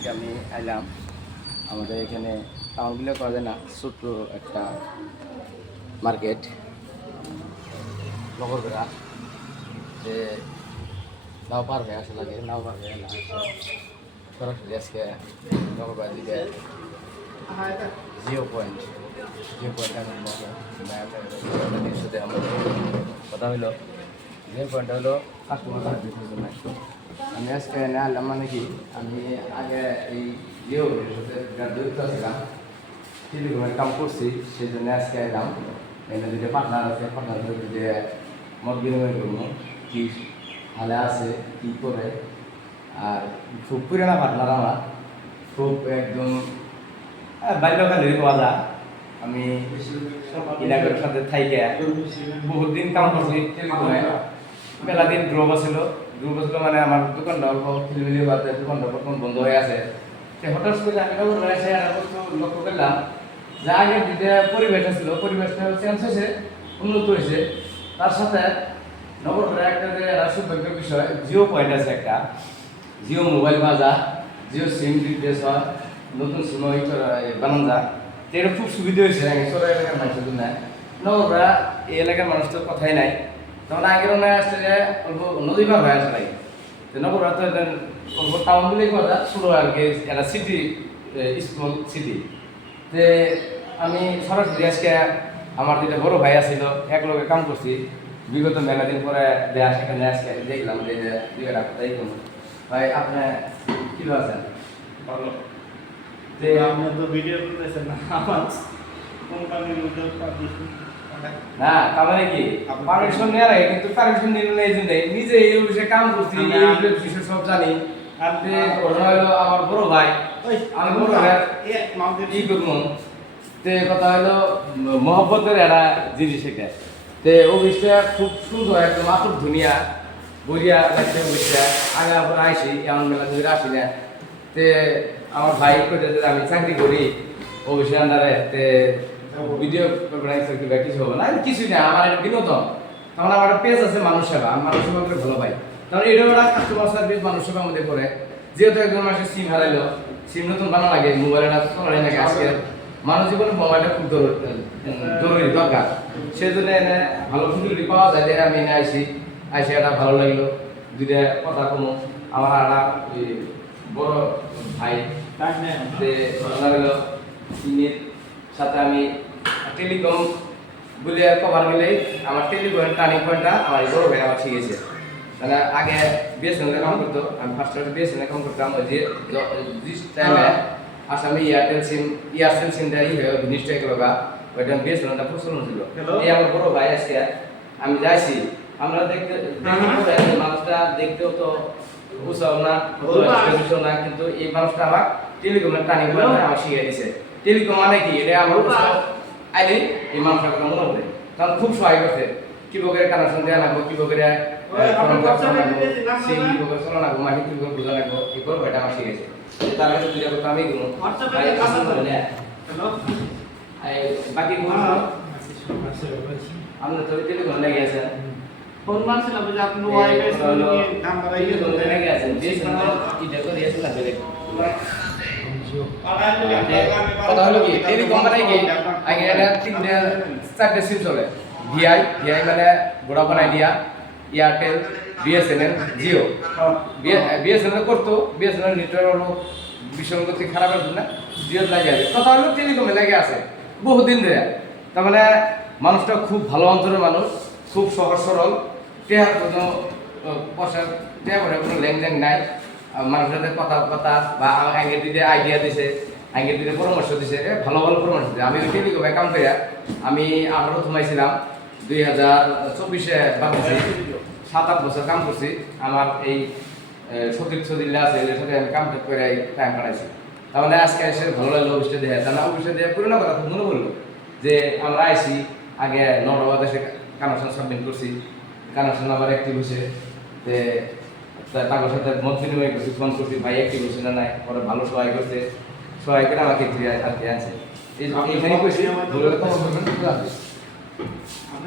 আজকে আমি আইলাম আমাদের এখানে টাউনগুলো করা যায় না, ছোট্ট একটা মার্কেট নগরবেড়া, যে নাও পার হয়ে আসা লাগে, নাও পার হয়ে না সরাসরি আজকে নগরবেড়া দিকে জিও পয়েন্ট আমি সাথে আমার কথা হইলো। জিও পয়েন্টটা হলো কাস্টমার সার্ভিসের জন্য। আমি আজকে এনে আনলাম মানে কি, আমি আগে এই জিও সাথে জড়িত ছিলাম, টেলিকমের কাম করছি, সেই জন্য আজকে এলাম। এখানে দুটো পার্টনার আছে, পার্টনারদের যে মত বিনিময় করবো কী হালে আছে, কী করে। আর খুব পুরানা পার্টনার আমার, খুব একদম বাল্যকালের কথা। আমি ইনাগরের সাথে থাইকে বহুত দিন কাম করছি টেলিকমে, মেলা দিন গ্রুপ ছিল মানে আমার দোকানটা অল্প খিলমিলি বাদে দোকানটা প্রথম বন্ধ হয়ে আছে। সে হঠাৎ করে আমি এসে লক্ষ্য করলাম যে আগের যে পরিবেশটা ছিল, পরিবেশটা চেঞ্জ হয়েছে, উন্নত হয়েছে। তার সাথে নগরের একটা যে সৌভাগ্যের বিষয়, জিও পয়েন্ট আছে একটা, জিও মোবাইল বাজার, জিও সিম রিপ্লেস হয়, নতুন সিম বানান যায়। এটা খুব সুবিধা হয়েছে সব এলাকার মানুষের জন্য। নগররা এই এলাকার মানুষ তো কথাই নাই, তখন আগের মনে আসছে যে অল্প নদী পার হয়ে আসে লাগে। তো নগররা তো অল্প টাউন বলেই কথা, শুরু আর কি একটা সিটি, স্কুল সিটি। যে আমি সরাসরি আজকে আমার যেটা বড় ভাই আছিল, এক লোকে কাম করছি বিগত মেলা দিন পরে দেয়া, সেখানে আজকে দেখলাম যে দুইটা কথাই কোনো ভাই আপনি কি আছেন? ভালো। যে আপনি তো ভিডিও করতেছেন না, আমার কোম্পানির মধ্যে না তার মানে কি পারমিশন নেওয়ার আগে, কিন্তু পারমিশন নিলে এই জন্য নিজে এই অফিসে কাম করছি, এই অফিসে সব জানি। আপনি ঘটনা হলো আমার বড় ভাই, আমি বড় ভাই কি করবো, তে কথা হলো মহব্বতের একটা জিনিস এটা। তে অফিসটা খুব সুন্দর, একদম আতুর ধুনিয়া বলিয়া লাগছে অফিসটা। আগে আবার আইসি, এমন মেলা ধরে আসি না। তে আমার ভাই কইতে আমি চাকরি করি অফিসের আন্ডারে, তে ভিডিও কিংবা কিছু হবে না, কিছুই না, আমার একটা বিনোদন। তখন আমার একটা পেজ আছে মানুষ সেবা, আমি মানুষ সেবা করে ভালো পাই। তখন এটাও একটা কাস্টমার সার্ভিস মানুষ সেবা আমাদের করে। যেহেতু একজন মানুষের সিম হারাইলো, সিম নতুন বানা লাগে, মোবাইলটা চলাই লাগে, আজকে মানুষ জীবনে মোবাইলটা খুব জরুরি দরকার। সেই জন্য এনে ভালো ফেসিলিটি পাওয়া যায়, আমি এনে আইসি এটা ভালো লাগলো। দুইটা কথা কমো, আমার একটা বড় ভাই ইনির সাথে আমি টেলিকম বলে কভার মিলেই আমার টেলিকমের টার্নিং পয়েন্টটা আমার বড় ভাই আমার শিখেছে। মানে আগে বিএসএনএল কাম করতো, আমি ফার্স্ট বিএসএনএল কাম করতাম। ওই যে টাইমে আসামে এয়ারসেল সিম দেয় জিনিসটা এগুলোগা, ওইটা বিএসএনএলটা প্রচলন ছিল। এই আমার বড় ভাই আজকে আমি যাইছি, আমরা দেখতে মানুষটা দেখতেও তো বুঝাও না, না, কিন্তু এই মানুষটা আমার টেলিকমের টার্নিং পয়েন্ট আমার শিখিয়ে দিছে। টেলিকম মানে কি, এটা আমার আইলে এই মানুষটার কথা মনে পড়ে, কারণ খুব সহায় করছে। কি বগের কানেকশন দেওয়া লাগবো, কি বগের সিম কি বগের চলা লাগবো, মাটি কি বগের বোঝা লাগবো, এই করবো এটা আমার শিখেছে। তার কাছে দুইটা কথা আমি গুলো বাকি আমরা তো টেলিকম লেগে আছেন, ফোন মারছিলাম যে আপনি ওয়াইফাই নাম্বার আইয়ে বলতে লেগে আছেন, বেশ নাম্বার কি দেখো দিয়েছে না বেরে। কথা হলো কি, টেলিকম মানে কি, আগে এটা 4টে সিম চলে। ভিআই মানে Vodafone idea, Airtel, BSNL, Jio. BSNL করতো, বিএসএনএল নেটওয়ার্ক হলো বিশ্বগতি খারাপের জন্য জিও লাগে আছে। কথা হলো টেলিকমে লেগে আছে বহুদিন ধরে। তার মানে মানুষটা খুব ভালো অন্তরের মানুষ, খুব সহজ সরল, টেহার কোনো পয়সা টেহার কোনো লেনদেন নাই। মানুষের সাথে কথা বা আঙ্গের দিতে আইডিয়া দিছে, আঙ্গের দিতে পরামর্শ দিছে, ভালো পরামর্শ দিছে। আমি ওই টেলিকমে কাম করিয়া আমি 18 থমাইছিলাম, 2024-এ বাংলাদেশে 7-8 বছর কাম করছি। আমার এই সতীল্লা আছে, এর সাথে আমি কাম করে টাইম কাটাইছি। তার মানে আজকে এসে ভালো লাগলো অফিসটা দেখে। তার মানে অফিসটা দেখে পুরোনো কথা খুব মনে পড়লো যে আমরা আইসি আগে নগরবাদ কানেকশন সাবমিট করছি, কানেকশন আবার অ্যাক্টিভ হয়েছে। তার সাথে মত বিনিময় করছি, ফোন করছি, ভাই অ্যাক্টিভ হচ্ছে না নাই, পরে ভালো সহায় করছে, সহায় করে আমাকে আর কি আছে এইখানে কইছি।